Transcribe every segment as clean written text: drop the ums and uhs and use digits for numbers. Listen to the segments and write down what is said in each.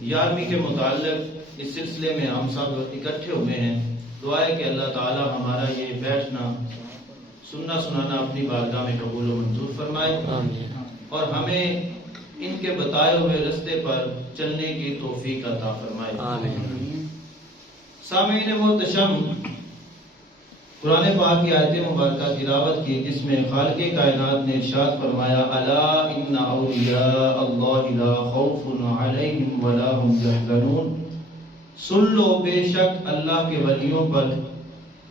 11ویں کے متعلق اس سلسلے میں ہم سب اکٹھے ہوئے ہیں. دعا ہے کہ اللہ تعالی ہمارا یہ بیٹھنا سننا سنانا اپنی بارگاہ میں قبول و منظور فرمائے اور ہمیں ان کے بتائے ہوئے رستے پر چلنے کی توفیق عطا فرمائے. سامعین محتشم، قرآن پاک کی آیت مبارکہ تلاوت کی جس میں خالق کائنات نے ارشاد فرمایا الا ان اولیاء اللہ لا خوف علیہم ولا هم یحزنون. سن لو بے شک اللہ کے ولیوں پر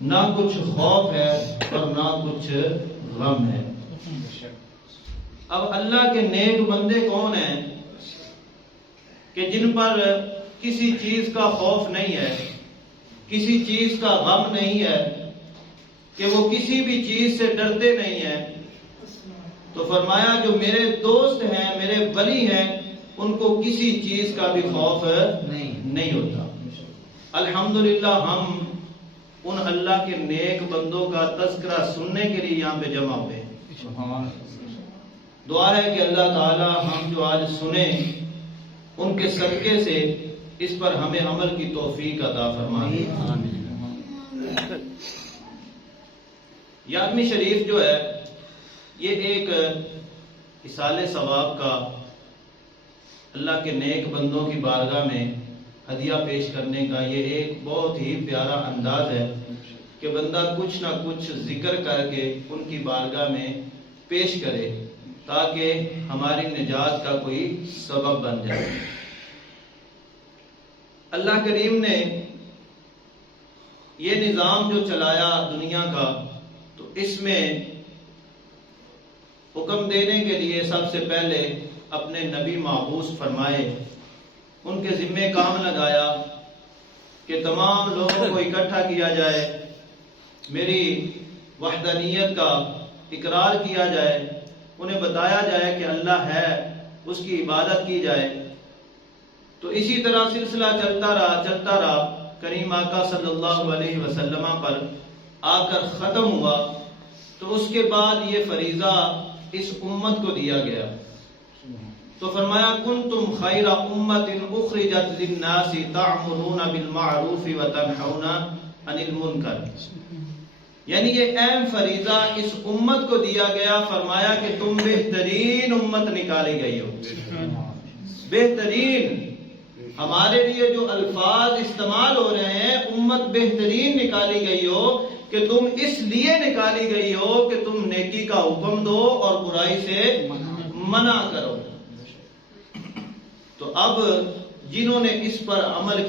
نہ کچھ خوف ہے اور نہ کچھ غم ہے. اب اللہ کے نیک بندے کون ہیں کہ جن پر کسی چیز کا خوف نہیں ہے، کسی چیز کا غم نہیں ہے، کہ وہ کسی بھی چیز سے ڈرتے نہیں ہیں؟ تو فرمایا جو میرے دوست ہیں، میرے ولی ہیں، ان کو کسی چیز کا بھی خوف نہیں ہوتا. الحمدللہ ہم ان اللہ کے نیک بندوں کا تذکرہ سننے کے لیے یہاں پہ جمع ہوئے. دعا ہے کہ اللہ تعالی ہم جو آج سنیں ان کے صدقے سے اس پر ہمیں عمل کی توفیق عطا فرمائے. 11ویں شریف جو ہے یہ ایک اصال ثواب کا اللہ کے نیک بندوں کی بارگاہ میں ہدیہ پیش کرنے کا یہ ایک بہت ہی پیارا انداز ہے کہ بندہ کچھ نہ کچھ ذکر کر کے ان کی بارگاہ میں پیش کرے تاکہ ہماری نجات کا کوئی سبب بن جائے. اللہ کریم نے یہ نظام جو چلایا دنیا کا، تو اس میں حکم دینے کے لیے سب سے پہلے اپنے نبی مبعوث فرمائے، ان کے ذمہ کام لگایا کہ تمام لوگوں کو اکٹھا کیا جائے، میری وحدانیت کا اقرار کیا جائے، انہیں بتایا جائے کہ اللہ ہے، اس کی عبادت کی جائے. تو اسی طرح سلسلہ چلتا رہا کریم آقا صلی اللہ علیہ وسلم پر آ کر ختم ہوا. تو اس کے بعد یہ فریضہ اس امت کو دیا گیا. تو فرمایا کنتم خیر امت اخرجت للناس تعمرون بالمعروف وتنہون عن المنکر. یعنی یہ اہم فریضہ اس امت کو دیا گیا. فرمایا کہ تم بہترین امت نکالی گئی ہو. بہترین، ہمارے لیے جو الفاظ استعمال ہو رہے ہیں، امت بہترین نکالی گئی ہو کہ تم اس لیے نکالی گئی ہو کہ تم نیکی کا حکم دو اور برائی سے منع کرو. تو اب جنہوں نے اس پر عمل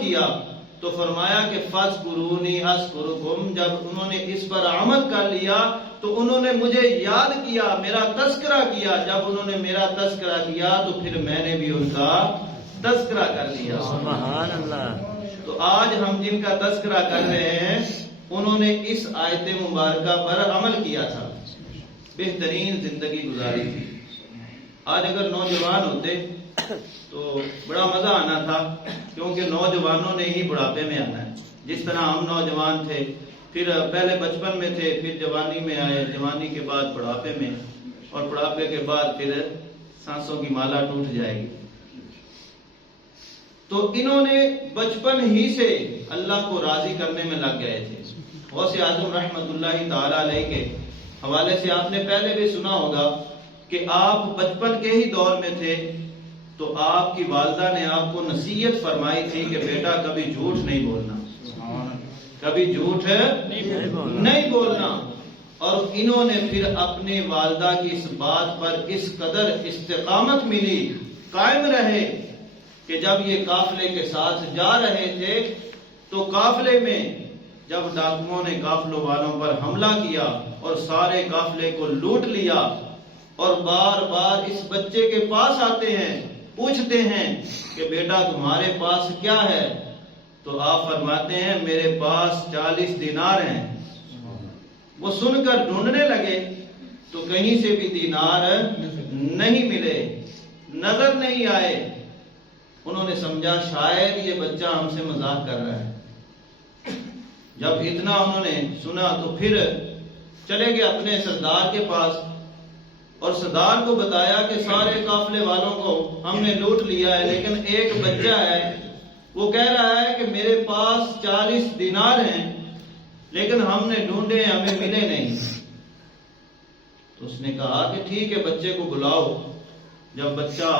کیا، تو فرمایا کہ فاذکرونی اذکرکم. جب انہوں نے اس پر عمل کر لیا تو انہوں نے مجھے یاد کیا، میرا تذکرہ کیا. جب انہوں نے میرا تذکرہ کیا تو پھر میں نے بھی ان کا تذکرہ کر لیا. سبحان اللہ. تو آج ہم جن کا تذکرہ کر رہے ہیں انہوں نے اس آیت مبارکہ پر عمل کیا تھا، بہترین زندگی گزاری تھی. آج اگر نوجوان ہوتے تو بڑا مزہ آنا تھا، کیونکہ نوجوانوں نے ہی بڑھاپے میں آنا ہے. جس طرح ہم نوجوان تھے، پھر پہلے بچپن میں تھے، پھر جوانی میں آئے، جوانی کے بعد بڑھاپے میں، اور بڑھاپے کے بعد پھر سانسوں کی مالا ٹوٹ جائے گی. تو انہوں نے بچپن ہی سے اللہ کو راضی کرنے میں لگ گئے تھے. غوث اعظم رحمت اللہ تعالی علیہ کے حوالے سے آپ نے پہلے بھی سنا ہوگا کہ آپ بچپن کے ہی دور میں تھے تو آپ کی والدہ نے آپ کو نصیحت فرمائی تھی کہ بیٹا کبھی جھوٹ نہیں بولنا، کبھی جھوٹ نہیں بولنا. اور انہوں نے پھر اپنی والدہ کی اس بات پر اس قدر استقامت ملی، قائم رہے کہ جب یہ قافلے کے ساتھ جا رہے تھے تو قافلے میں جب ڈاکوؤں نے قافلوں والوں پر حملہ کیا اور سارے قافلے کو لوٹ لیا، اور بار بار اس بچے کے پاس آتے ہیں، پوچھتے ہیں کہ بیٹا تمہارے پاس کیا ہے؟ تو آپ فرماتے ہیں میرے پاس 40 دینار ہیں. وہ سن کر ڈھونڈنے لگے تو کہیں سے بھی دینار نہیں ملے، نظر نہیں آئے. انہوں نے سمجھا شاید یہ بچہ ہم سے مذاق کر رہا ہے. جب اتنا انہوں نے سنا تو پھر چلے گئے اپنے سردار کے پاس اور سردار کو بتایا کہ سارے قافلے والوں کو ہم نے لوٹ لیا ہے، لیکن ایک بچہ ہے وہ کہہ رہا ہے کہ میرے پاس 40 دینار ہیں لیکن ہم نے ڈھونڈے ہمیں ملے نہیں۔ تو اس نے کہا کہ ٹھیک ہے بچے کو بلاؤ۔ جب بچہ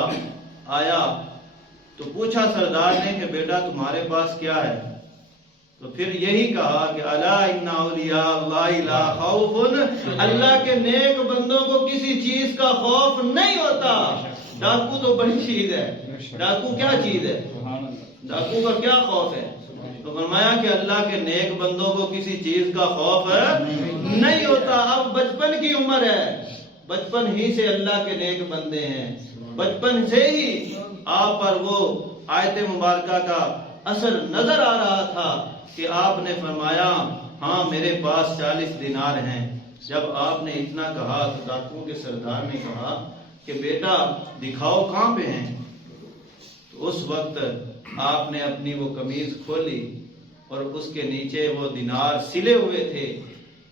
آیا تو پوچھا سردار نے کہ بیٹا تمہارے پاس کیا ہے؟ تو پھر یہی کہا کہ الا ان اولیاء اللہ لا خوف، اللہ کے نیک بندوں کو کسی چیز کا خوف نہیں ہوتا۔ ڈاکو تو بڑی چیز ہے، ڈاکو کیا چیز ہے؟ ڈاکو کا کیا خوف ہے؟ تو فرمایا کہ اللہ کے نیک بندوں کو کسی چیز کا خوف نہیں ہوتا۔ اب بچپن کی عمر ہے، بچپن ہی سے اللہ کے نیک بندے ہیں، بچپن سے ہی آپ پر وہ آیت مبارکہ کا اثر نظر آ رہا تھا کہ آپ نے فرمایا ہاں میرے پاس 40 دینار ہیں۔ جب آپ نے اتنا کہا تو ڈاکو کے سردار نے کہا کہ بیٹا دکھاؤ کہاں پہ ہیں؟ تو اس وقت آپ نے اپنی وہ قمیض کھولی اور اس کے نیچے وہ دینار سلے ہوئے تھے،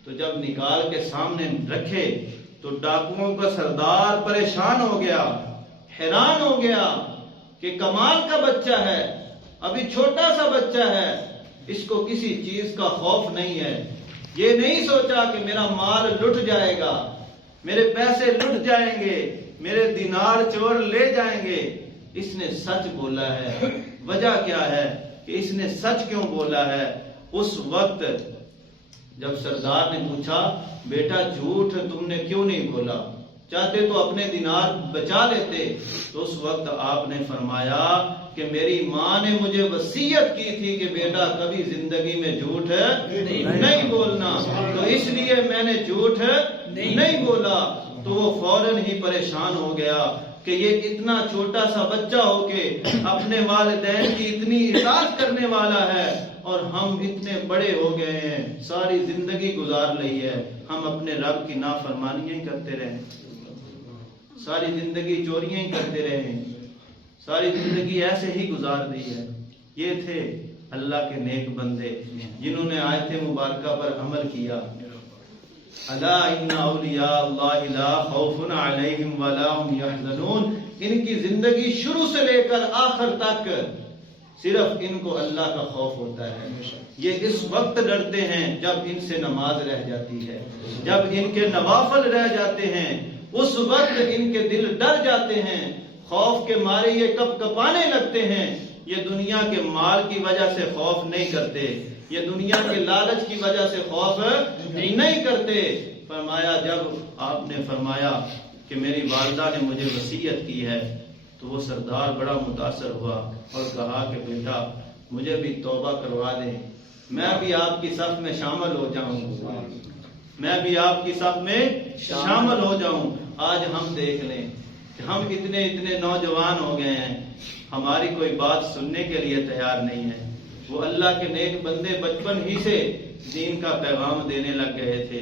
تو جب نکال کے سامنے رکھے تو ڈاکوؤں کا سردار پریشان ہو گیا، حیران ہو گیا کہ کمال کا بچہ ہے، ابھی چھوٹا سا بچہ ہے، اس کو کسی چیز کا خوف نہیں ہے۔ یہ نہیں سوچا کہ میرا مال لٹ جائے گا، میرے پیسے لٹ جائیں گے، میرے دینار چور لے جائیں گے۔ اس نے سچ بولا ہے۔ وجہ کیا ہے کہ اس نے سچ کیوں بولا ہے؟ اس وقت جب سردار نے پوچھا بیٹا جھوٹ تم نے کیوں نہیں بولا، چاہتے تو اپنے دینار بچا لیتے، تو اس وقت آپ نے فرمایا کہ میری ماں نے مجھے وصیت کی تھی کہ بیٹا کبھی زندگی میں جھوٹ نہیں بولنا، تو اس لیے میں نے جھوٹ نہیں بولا۔ تو وہ فوراً ہی پریشان ہو گیا کہ یہ اتنا چھوٹا سا بچہ ہو کے اپنے والدین کی اتنی اطاعت کرنے والا ہے، اور ہم اتنے بڑے ہو گئے ہیں، ساری زندگی گزار لی ہے، ہم اپنے رب کی نافرمانیاں ہی کرتے رہے، ساری زندگی چوریاں ہی کرتے رہے، ساری زندگی ایسے ہی گزار دی ہے۔ یہ تھے اللہ کے نیک بندے جنہوں نے آیت مبارکہ پر عمل کیا۔ الا ان اولیاء اللہ لا خوف علیہم ولا هم یحزنون، ان کی زندگی شروع سے لے کر آخر تک صرف ان کو اللہ کا خوف ہوتا ہے۔ یہ اس وقت ڈرتے ہیں جب ان سے نماز رہ جاتی ہے، جب ان کے نوافل رہ جاتے ہیں، اس وقت ان کے دل ڈر جاتے ہیں، خوف کے مارے یہ کپ کپانے لگتے ہیں۔ یہ دنیا کے مال کی وجہ سے خوف نہیں کرتے، یہ دنیا کے لالچ کی وجہ سے خوف نہیں کرتے۔ فرمایا جب آپ نے فرمایا کہ میری والدہ نے مجھے وصیت کی ہے، تو وہ سردار بڑا متاثر ہوا اور کہا کہ بیٹا مجھے بھی توبہ کروا دیں، میں بھی آپ کی صف میں شامل ہو جاؤں، میں بھی آپ کی صف میں شامل ہو جاؤں۔ آج ہم دیکھ لیں کہ ہم اتنے نوجوان ہو گئے ہیں، ہماری کوئی بات سننے کے لیے تیار نہیں ہے۔ وہ اللہ کے نیک بندے بچپن ہی سے دین کا پیغام دینے لگ گئے تھے۔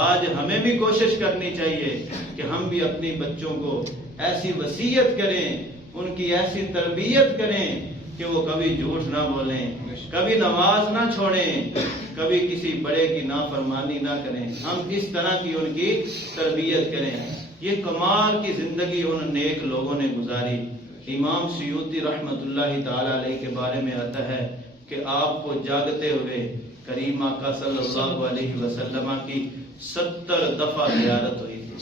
آج ہمیں بھی کوشش کرنی چاہیے کہ ہم بھی اپنی بچوں کو ایسی وصیت کریں، ان کی ایسی تربیت کریں کہ وہ کبھی جھوٹ نہ بولیں، کبھی نماز نہ چھوڑیں، کبھی کسی بڑے کی نافرمانی نہ کریں۔ ہم اس طرح کی ان کی تربیت کریں۔ یہ کمال کی زندگی ان نیک لوگوں نے گزاری۔ امام سیوطی رحمت اللہ تعالی علیہ کے بارے میں آتا ہے کہ آپ کو جاگتے ہوئے کریم آقا صلی اللہ علیہ وسلم کی 70 دفعہ زیارت ہوئی تھی۔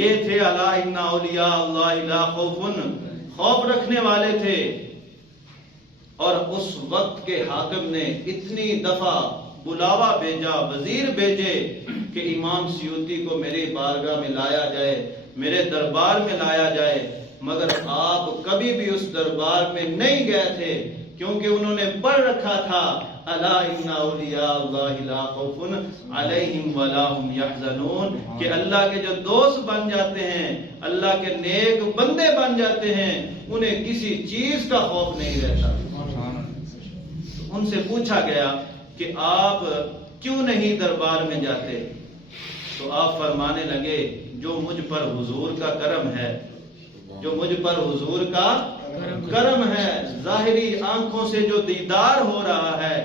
یہ تھے الا ان اولیاء اللہ لا خوف، خوف رکھنے والے تھے۔ اور اس وقت کے حاکم نے اتنی دفعہ بلاوا بھیجا، وزیر بھیجے کہ امام سیوطی کو میری بارگاہ میں لایا جائے، میرے دربار میں لایا جائے، مگر آپ کبھی بھی اس دربار میں نہیں گئے تھے، کیونکہ انہوں نے پڑھ رکھا تھا الا ان اولیاء اللہ لا خوف علیہم ولا هم یحزنون، کہ اللہ کے جو دوست بن جاتے ہیں، اللہ کے نیک بندے بن جاتے ہیں، انہیں کسی چیز کا خوف نہیں رہتا۔ ان سے پوچھا گیا کہ آپ کیوں نہیں دربار میں جاتے؟ تو آپ فرمانے لگے جو مجھ پر حضور کا کرم ہے، جو مجھ پر حضور کا کرم ہے، ظاہری آنکھوں سے جو دیدار ہو رہا ہے،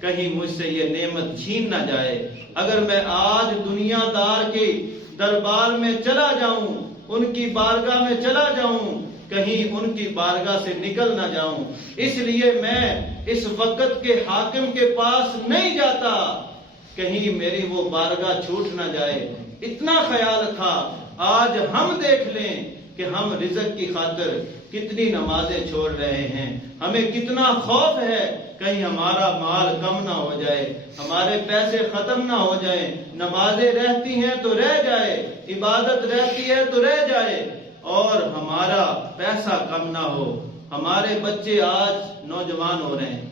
کہیں مجھ سے یہ نعمت چھین نہ جائے۔ اگر میں آج دنیا دار کی دربار میں چلا جاؤں، ان کی بارگاہ میں چلا جاؤں، کہیں ان کی بارگاہ سے نکل نہ جاؤں، اس لیے میں اس وقت کے حاکم کے پاس نہیں جاتا، کہیں میری وہ بارگاہ چھوٹ نہ جائے۔ اتنا خیال تھا۔ آج ہم دیکھ لیں کہ ہم رزق کی خاطر کتنی نمازیں چھوڑ رہے ہیں، ہمیں کتنا خوف ہے کہیں ہمارا مال کم نہ ہو جائے، ہمارے پیسے ختم نہ ہو جائیں، نمازیں رہتی ہیں تو رہ جائے، عبادت رہتی ہے تو رہ جائے، اور ہمارا پیسہ کم نہ ہو۔ ہمارے بچے آج نوجوان ہو رہے ہیں،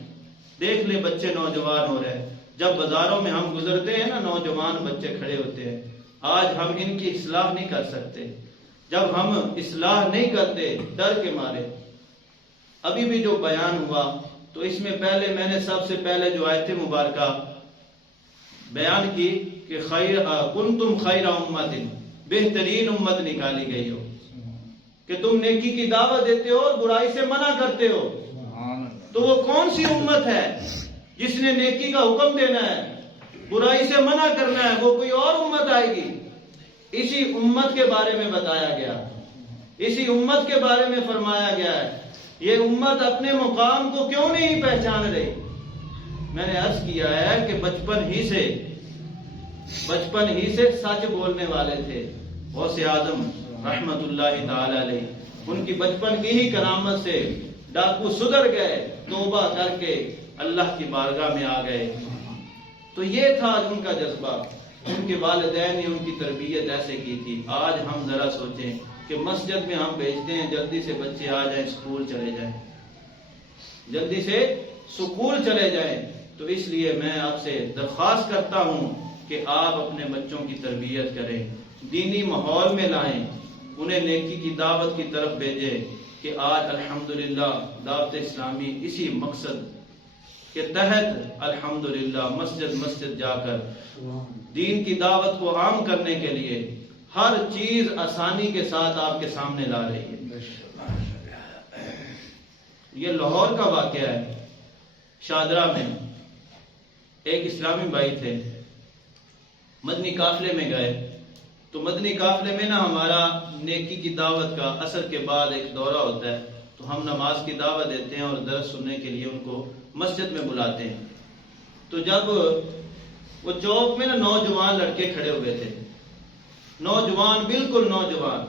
دیکھ لیں بچے نوجوان ہو رہے ہیں، جب بازاروں میں ہم گزرتے ہیں نا، نوجوان بچے کھڑے ہوتے ہیں، آج ہم ان کی اصلاح نہیں کر سکتے۔ جب ہم اصلاح نہیں کرتے ڈر کے مارے، ابھی بھی جو بیان ہوا تو اس میں پہلے میں نے سب سے پہلے جو آیت مبارکہ بیان کی کہ کنتم خیر امت، بہترین امت نکالی گئی ہو، کہ تم نیکی کی دعوت دیتے ہو اور برائی سے منع کرتے ہو۔ تو وہ کون سی امت ہے جس نے نیکی کا حکم دینا ہے، برائی سے منع کرنا ہے؟ وہ کوئی اور امت آئے گی؟ اسی امت کے بارے میں بتایا گیا، اسی امت کے بارے میں فرمایا گیا ہے۔ یہ امت اپنے مقام کو کیوں نہیں پہچان رہی؟ میں نے عرض کیا ہے کہ بچپن ہی سے سچ بولنے والے تھے غوث اعظم رحمت اللہ تعالی علیہ، ان کی بچپن کی ہی کرامت سے ڈاکو سدھر گئے، توبہ کر کے اللہ کی بارگاہ میں آ گئے۔ تو یہ تھا ان کا جذبہ، ان کے والدین نے ان کی تربیت ایسے کی تھی۔ آج ہم ذرا سوچیں کہ مسجد میں ہم بھیجتے ہیں جلدی سے بچے آ جائیں، اسکول چلے جائیں، جلدی سے اسکول چلے جائیں۔ تو اس لیے میں آپ سے درخواست کرتا ہوں کہ آپ اپنے بچوں کی تربیت کریں، دینی ماحول میں لائیں، انہیں نیکی کی دعوت کی طرف بھیجیں۔ کہ آج الحمدللہ دعوت اسلامی اسی مقصد کے تحت الحمدللہ مسجد جا کر دین کی دعوت کو عام کرنے کے لیے ہر چیز آسانی کے ساتھ آپ کے سامنے لا رہی ہے۔ یہ لاہور کا واقعہ ہے، شادرہ میں ایک اسلامی بھائی تھے، مدنی قافلے میں گئے، تو مدنی قافلے میں نا ہمارا نیکی کی دعوت کا عصر کے بعد ایک دورہ ہوتا ہے، تو ہم نماز کی دعوت دیتے ہیں اور درس سننے کے لیے ان کو مسجد میں بلاتے ہیں۔ تو جب وہ چوک میں نا نوجوان لڑکے کھڑے ہوئے تھے، نوجوان، بالکل نوجوان،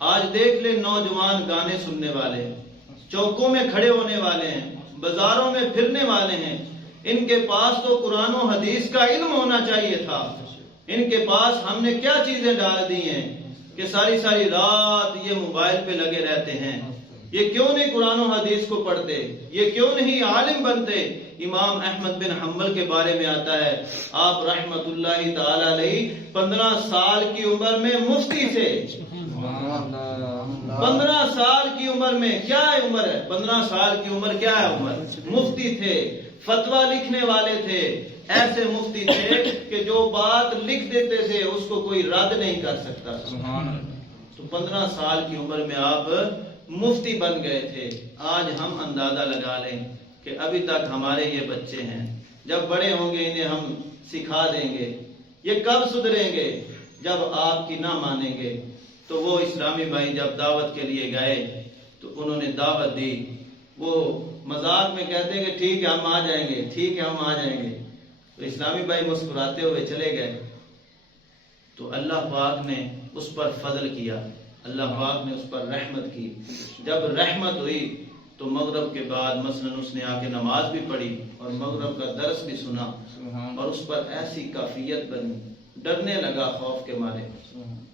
آج دیکھ لیں نوجوان گانے سننے والے، چوکوں میں کھڑے ہونے والے ہیں، بازاروں میں پھرنے والے ہیں، ان کے پاس تو قرآن و حدیث کا علم ہونا چاہیے تھا۔ ان کے پاس ہم نے کیا چیزیں ڈال دی ہیں کہ ساری رات یہ موبائل پہ لگے رہتے ہیں۔ یہ کیوں نہیں قرآن و حدیث کو پڑھتے؟ یہ کیوں نہیں عالم بنتے؟ امام احمد بن حنبل کے بارے میں آتا ہے، آپ رحمت اللہ تعالی علیہ 15 سال کی عمر میں مفتی تھے۔ 15 سال کی عمر میں، کیا عمر ہے 15 سال کی عمر، کیا ہے عمر؟ مفتی تھے، فتویٰ لکھنے والے تھے، ایسے مفتی تھے کہ جو بات لکھ دیتے تھے اس کو کوئی رد نہیں کر سکتا۔ تو 15 سال کی عمر میں آپ مفتی بن گئے تھے۔ آج ہم اندازہ لگا لیں کہ ابھی تک ہمارے یہ بچے ہیں، جب بڑے ہوں گے انہیں ہم سکھا دیں گے، یہ کب سدھریں گے؟ جب آپ کی نہ مانیں گے۔ تو وہ اسلامی بھائی جب دعوت کے لیے گئے تو انہوں نے دعوت دی، وہ مذاق میں کہتے ہیں کہ ٹھیک ہے ہم آ جائیں گے، ٹھیک ہے ہم آ جائیں گے۔ تو اسلامی بھائی مسکراتے ہوئے چلے گئے۔ تو اللہ پاک نے اس پر فضل کیا، اللہ پاک نے اس پر رحمت کی۔ جب رحمت ہوئی تو مغرب کے بعد مثلاً اس نے آ کے نماز بھی پڑھی اور مغرب کا درس بھی سنا، اور اس پر ایسی کیفیت بنی، ڈرنے لگا خوف کے مارے۔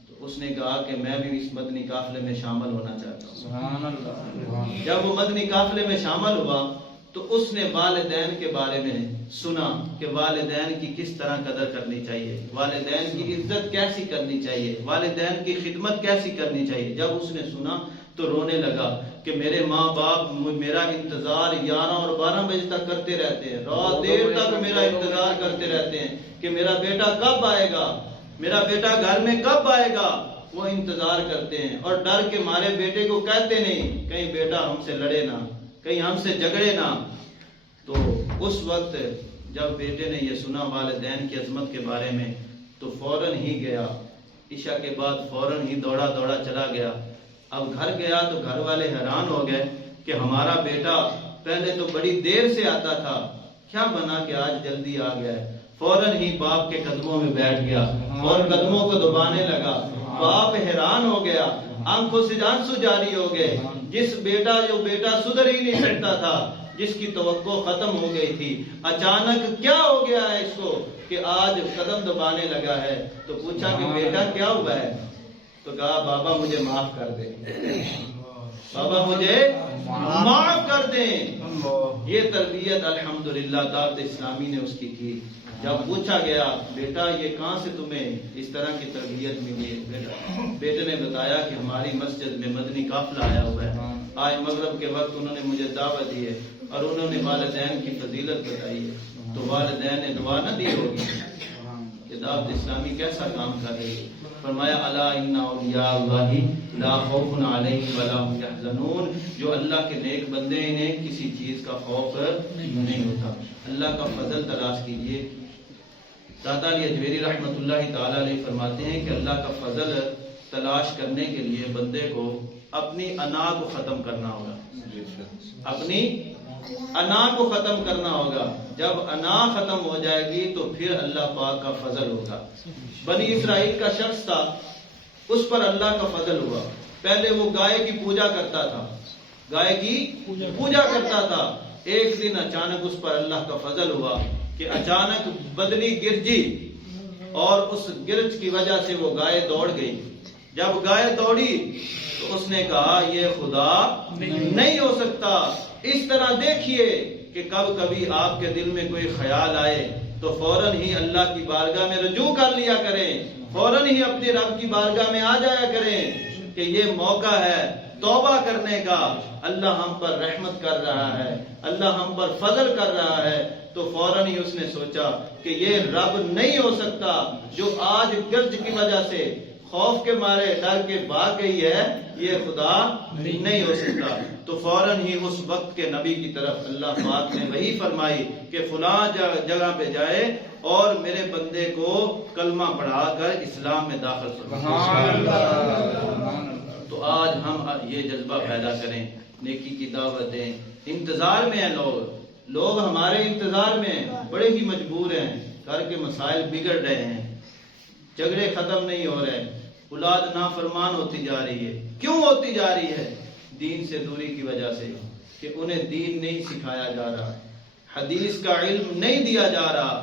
تو اس نے کہا کہ میں بھی اس مدنی قافلے میں شامل ہونا چاہتا ہوں۔ سبحان اللہ۔ جب وہ مدنی قافلے میں شامل ہوا تو اس نے والدین کے بارے میں سنا کہ والدین کی کس طرح قدر کرنی چاہیے، والدین کی عزت کیسی کرنی چاہیے، والدین کی خدمت کیسی کرنی چاہیے۔ جب اس نے سنا تو رونے لگا کہ میرے ماں باپ میرا انتظار 11 اور 12 بجے تک کرتے رہتے ہیں، رات دیر تک میرا انتظار کرتے رہتے ہیں کہ میرا بیٹا کب آئے گا، میرا بیٹا گھر میں کب آئے گا۔ وہ انتظار کرتے ہیں اور ڈر کے مارے بیٹے کو کہتے نہیں کہیں بیٹا ہم سے لڑے نہ، کہیں ہم سے جھگڑے نہ۔ تو اس وقت جب بیٹے نے یہ سنا والدین کی عظمت کے بارے میں تو فوراً ہی گیا عشاء کے بعد فوراً ہی دوڑا دوڑا چلا گیا. اب گھر گیا تو گھر والے حیران ہو گئے کہ ہمارا بیٹا پہلے تو بڑی دیر سے آتا تھا، کیا بنا کہ آج جلدی آ گیا ہے. فوراً ہی باپ کے قدموں میں بیٹھ گیا اور قدموں کو دبانے لگا. باپ حیران ہو گیا، آنکھوں سے آنسو جاری ہو گئے. جو بیٹا سدھر ہی نہیں سکتا تھا، جس کی توقع ختم ہو گئی تھی، اچانک کیا ہو گیا ہے اس کو کہ آج قدم دبانے لگا ہے. تو پوچھا کہ بیٹا کیا ہوا ہے؟ تو کہا بابا مجھے معاف کر دیں، بابا مجھے معاف کر دیں. یہ تربیت الحمدللہ دعوت اسلامی نے اس کی. جب پوچھا گیا بیٹا یہ کہاں سے تمہیں اس طرح کی تربیت ملی ہے؟ بیٹے نے بتایا کہ ہماری مسجد میں مدنی قافلہ آیا ہوا ہے، آج مغرب کے وقت انہوں نے مجھے دعوت دی ہے اور انہوں نے والدین کی فضیلت بتائی ہے. تو والدین نے دعا نہ دی ہوگی کہ دعوت اسلامی کیسا کام کر رہی ہے. فرمایا الا ان اولیاء اللہ لا خوف علیہم ولا هم یحزنون، جو اللہ کے نیک بندے انہیں کسی چیز کا خوف نہیں ہوتا. اللہ کا فضل تلاش کیجیے. داتا علی اجویری رحمۃ اللہ تعالی علیہ فرماتے ہیں کہ اللہ کا فضل تلاش کرنے کے لیے بندے کو اپنی انا کو ختم کرنا ہوگا. اپنی انا کو ختم کرنا ہوگا. جب انا ختم ہو جائے گی تو پھر اللہ پاک کا فضل ہوگا. بنی اسرائیل کا شخص تھا، اس پر اللہ کا فضل ہوا. پہلے وہ گائے کی پوجا کرتا تھا، گائے کی پوجا کرتا تھا. ایک دن اچانک اس پر اللہ کا فضل ہوا کہ اچانک بدنی گرجی اور اس گرج کی وجہ سے وہ گائے دوڑ گئی. جب گائے دوڑی تو اس نے کہا یہ خدا نہیں ہو سکتا. اس طرح دیکھیے کہ کبھی آپ کے دل میں کوئی خیال آئے تو فوراً ہی اللہ کی بارگاہ میں رجوع کر لیا کریں، فوراً ہی اپنے رب کی بارگاہ میں آ جایا کریں کہ یہ موقع ہے توبہ کرنے کا. اللہ ہم پر رحمت کر رہا ہے، اللہ ہم پر فضل کر رہا ہے. تو فوراً ہی اس نے سوچا کہ یہ رب نہیں ہو سکتا جو آج گرج کی وجہ سے خوف کے مارے ڈر کے بھاگ گئی ہے، یہ خدا نہیں ہو سکتا. تو فوراً ہی اس وقت کے نبی کی طرف اللہ پاک نے وحی فرمائی کہ فلاں جگہ پہ جائے اور میرے بندے کو کلمہ پڑھا کر اسلام میں داخل فرمائے. تو آج ہم یہ جذبہ پیدا کریں، نیکی کی دعوت دیں. انتظار میں ہیں لوگ ہمارے انتظار میں بڑے ہی مجبور ہیں. گھر کے مسائل بگڑ رہے ہیں، جھگڑے ختم نہیں ہو رہے، اولاد نافرمان ہوتی جا رہی ہے. کیوں ہوتی جا رہی ہے؟ دین سے دوری کی وجہ سے، کہ انہیں دین نہیں سکھایا جا رہا، حدیث کا علم نہیں دیا جا رہا.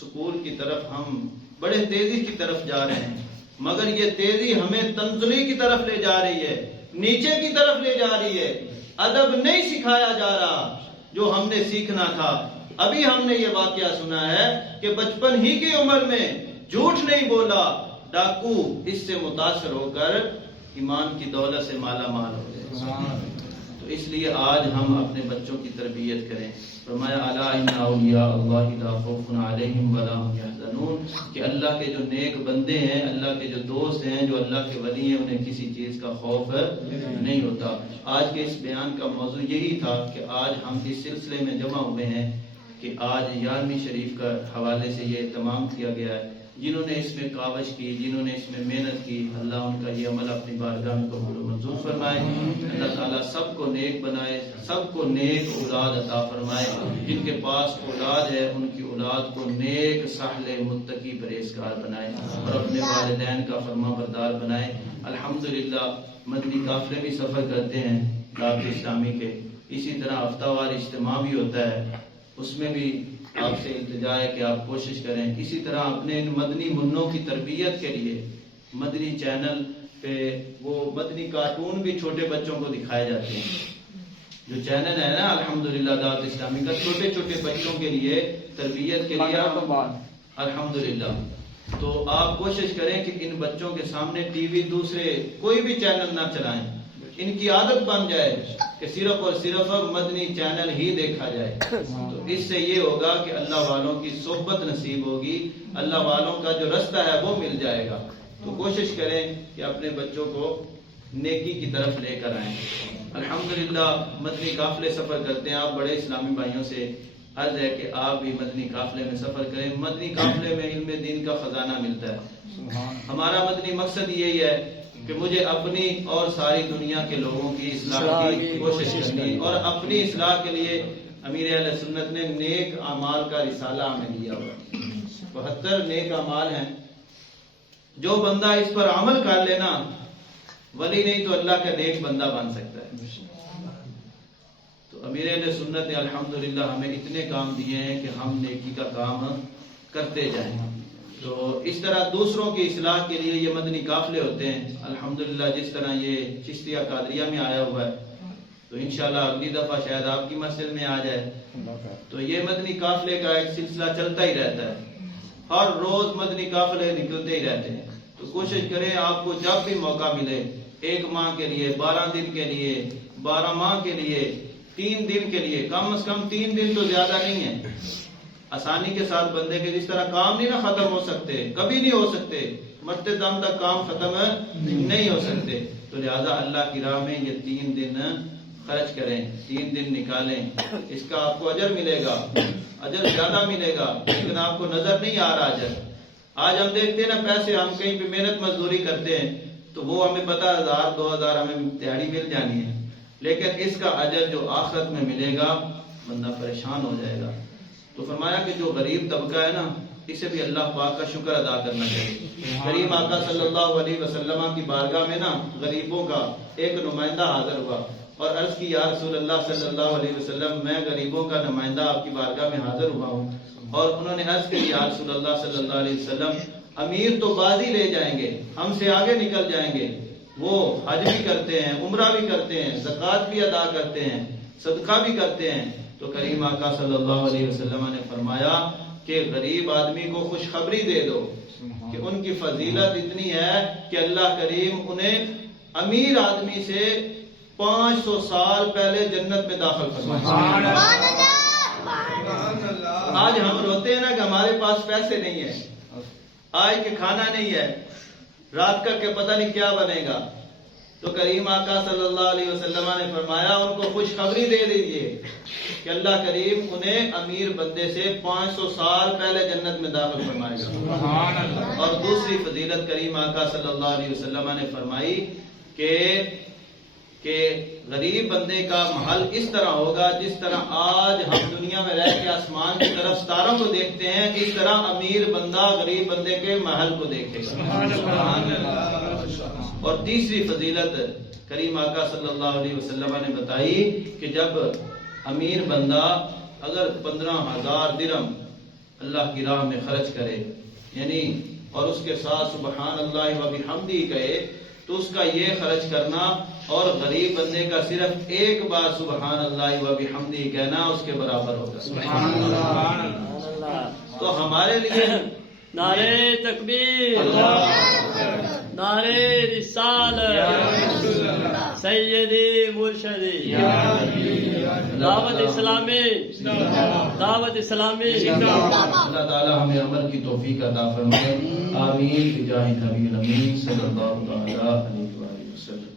سکول کی طرف ہم بڑے تیزی کی طرف جا رہے ہیں، مگر یہ تیزی ہمیں تنزلی کی طرف لے جا رہی ہے، نیچے کی طرف لے جا رہی ہے. ادب نہیں سکھایا جا رہا جو ہم نے سیکھنا تھا. ابھی ہم نے یہ واقعہ سنا ہے کہ بچپن ہی کی عمر میں جھوٹ نہیں بولا، ڈاکو اس سے متاثر ہو کر ایمان کی دولت سے مالا مال ہو گئے. تو اس لیے آج ہم اپنے بچوں کی تربیت کریں. فرمایا الا ان اولیاء اللہ لا خوف علیہم ولا هم یحزنون، کہ اللہ کے جو نیک بندے ہیں، اللہ کے جو دوست ہیں، جو اللہ کے ولی ہیں، انہیں کسی چیز کا خوف نہیں ہوتا. آج کے اس بیان کا موضوع یہی تھا کہ آج ہم اس سلسلے میں جمع ہوئے ہیں کہ آج 11ویں شریف کا حوالے سے یہ اہتمام کیا گیا ہے. جنہوں نے اس میں کاوش کی، جنہوں نے اس میں محنت کی، اللہ ان کا یہ عمل اپنی بارگاہ میں قبول و منظور فرمائے. اللہ تعالیٰ سب کو نیک بنائے، سب کو نیک اولاد عطا فرمائے. جن کے پاس اولاد ہے ان کی اولاد کو نیک صالح متقی پرہیزگار بنائے اور اپنے والدین کا فرما بردار بنائے. الحمدللہ مدنی قافلے بھی سفر کرتے ہیں دعوت اسلامی کے. اسی طرح ہفتہ وار اجتماع بھی ہوتا ہے، اس میں بھی آپ سے التجا ہے کہ آپ کوشش کریں. اسی طرح اپنے ان مدنی منوں کی تربیت کے لیے مدنی چینل پہ وہ مدنی کارٹون بھی چھوٹے بچوں کو دکھائے جاتے ہیں. جو چینل ہے نا الحمدللہ دعوت اسلامی کا، چھوٹے چھوٹے بچوں کے لیے تربیت کے لیے الحمدللہ. تو آپ کوشش کریں کہ ان بچوں کے سامنے ٹی وی دوسرے کوئی بھی چینل نہ چلائیں. ان کی عادت بن جائے کہ صرف اور صرف مدنی چینل ہی دیکھا جائے. تو اس سے یہ ہوگا کہ اللہ والوں کی صحبت نصیب ہوگی، اللہ والوں کا جو رستہ ہے وہ مل جائے گا. تو کوشش کریں کہ اپنے بچوں کو نیکی کی طرف لے کر آئیں. الحمدللہ مدنی قافلے سفر کرتے ہیں. آپ بڑے اسلامی بھائیوں سے عرض ہے کہ آپ بھی مدنی قافلے میں سفر کریں. مدنی قافلے میں علم دین کا خزانہ ملتا ہے. ہمارا مدنی مقصد یہی ہے کہ مجھے اپنی اور ساری دنیا کے لوگوں کی اصلاح کی کوشش کرنی ہے، اور اپنی اصلاح کے لیے امیر اہل سنت نے نیک اعمال کا رسالہ ہمیں دیا ہوا. 72 نیک اعمال ہیں. جو بندہ اس پر عمل کر لینا، ولی نہیں تو اللہ کا نیک بندہ بن سکتا ہے. تو امیر اہل سنت نے الحمدللہ ہمیں اتنے کام دیے ہیں کہ ہم نیکی کا کام کرتے جائیں. تو اس طرح دوسروں کی اصلاح کے لیے یہ مدنی قافلے ہوتے ہیں. الحمدللہ جس طرح یہ چشتیہ قادریہ میں آیا ہوا ہے، تو انشاءاللہ اگلی دفعہ شاید آپ کی مسجد میں آ جائے. تو یہ مدنی قافلے کا ایک سلسلہ چلتا ہی رہتا ہے. ہر روز مدنی قافلے نکلتے ہی رہتے ہیں. تو کوشش کریں آپ کو جب بھی موقع ملے، 1 ماہ کے لیے، 12 دن کے لیے، 12 ماہ کے لیے، 3 دن کے لیے، کم از کم 3 دن تو زیادہ نہیں ہے. آسانی کے ساتھ بندے کے جس طرح کام نہیں نا ختم ہو سکتے، کبھی نہیں ہو سکتے، مرتے دم تک کام ختم نہیں ہو سکتے. تو لہذا اللہ کی راہ میں یہ 3 دن خرچ کریں، 3 دن نکالیں. اس کا آپ کو اجر ملے گا، اجر زیادہ ملے گا، لیکن آپ کو نظر نہیں آ رہا اجر. آج ہم دیکھتے ہیں نا پیسے، ہم کہیں پہ محنت مزدوری کرتے ہیں تو وہ ہمیں پتا 1000 2000 ہمیں دیہڑی مل جانی ہے، لیکن اس کا اجر جو آخرت میں ملے گا بندہ پریشان ہو جائے گا. تو فرمایا کہ جو غریب طبقہ ہے نا، اسے بھی اللہ پاک کا شکر ادا کرنا چاہیے. کریم آقا صلی اللہ علیہ وسلم کی بارگاہ میں نا غریبوں کا ایک نمائندہ حاضر ہوا اور عرض کی، یا رسول اللہ صلی اللہ علیہ وسلم، میں غریبوں کا نمائندہ آپ کی بارگاہ میں حاضر ہوا ہوں. اور انہوں نے عرض کی، یا رسول اللہ صلی اللہ علیہ وسلم، امیر تو بازی لے جائیں گے، ہم سے آگے نکل جائیں گے. وہ حج بھی کرتے ہیں، عمرہ بھی کرتے ہیں، زکوٰۃ بھی ادا کرتے ہیں، صدقہ بھی کرتے ہیں. تو کریم آقا صلی اللہ علیہ وسلم نے فرمایا کہ غریب آدمی کو خوشخبری دے دو کہ ان کی فضیلت اتنی ہے کہ اللہ کریم انہیں امیر آدمی سے 500 سال پہلے جنت میں داخل فرمائے. آج ہم روتے ہیں نا کہ ہمارے پاس پیسے نہیں ہیں، آج کے کھانا نہیں ہے، رات کا کہ پتہ نہیں کیا بنے گا. تو کریم آقا صلی اللہ علیہ وسلم نے فرمایا ان کو خوشخبری دے دیجئے کہ اللہ کریم انہیں امیر بندے سے 500 سال پہلے جنت میں داخل فرمائے گا. اور دوسری فضیلت کریم آقا صلی اللہ علیہ وسلم نے فرمائی کہ غریب بندے کا محل اس طرح ہوگا جس طرح آج ہم دنیا میں رہ کے آسمان کی طرف ستاروں کو دیکھتے ہیں، اس طرح امیر بندہ غریب بندے کے محل کو دیکھے گا. اور تیسری فضیلت کریم آقا صلی اللہ علیہ وسلم نے بتائی کہ جب امیر بندہ اگر 15,000 درہم اللہ کی راہ میں خرچ کرے، یعنی اور اس کے ساتھ سبحان اللہ و بحمدہ کہے، تو اس کا یہ خرچ کرنا اور غریب بندے کا صرف ایک بار سبحان اللہ و بحمدہ کہنا اس کے برابر ہوگا. سبحان اللہ. تو ہمارے لیے نعرہ تکبیر، نعرہ رسالت، سیدی مرشدی، دعوت اسلامی، دعوت اسلامی. اللہ تعالی ہمیں عمل کی توفیق عطا فرمائے. آمین بجاہ نبی الامین صلی اللہ علیہ وسلم.